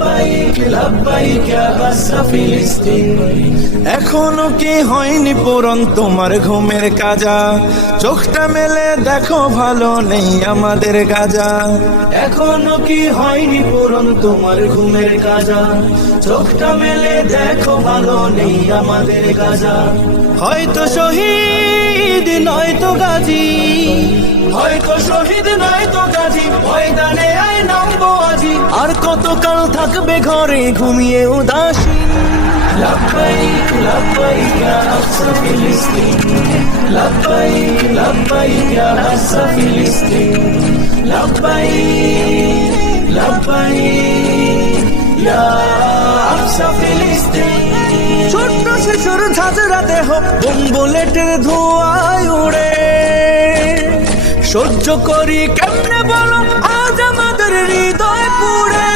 লাব্বাইক লাব্বাইক ইয়া গাসসা ফিলিস্তিন। এখনো কি হয়নি পূরণ তোমার ঘুমের কাজা? চোখটা মেলে দেখো ভালো নেই আমাদের গাজা। এখনো কি হয়নি পূরণ তোমার ঘুমের কাজা? চোখটা মেলে দেখো ভালো নেই আমাদের গাজা। হয়তো শহীদ নয়তো গাজী, হয়তো শহীদ নয়তো গাজী, ময়দানে আয় নামবো আজি। আর কতকাল থাকবে ঘরে ঘুমিয়ে উদাসীন? লাব্বাইক লাব্বাইক ইয়া গাসসা ফিলিস্তিন। লাব্বাইক লাব্বাইক ইয়া গাসসা ফিলিস্তিন। লাব্বাইক লাব্বাইক ইয়া গাসসা ফিলিস্তিন। ছোট্ট শিশুর ঝাঁঝরা দেহ বোম বুলেটের ধোঁয়ায় উড়ে, সহ্য করি কেমনে বলো আজ আমাদের হৃদয় পুড়ে।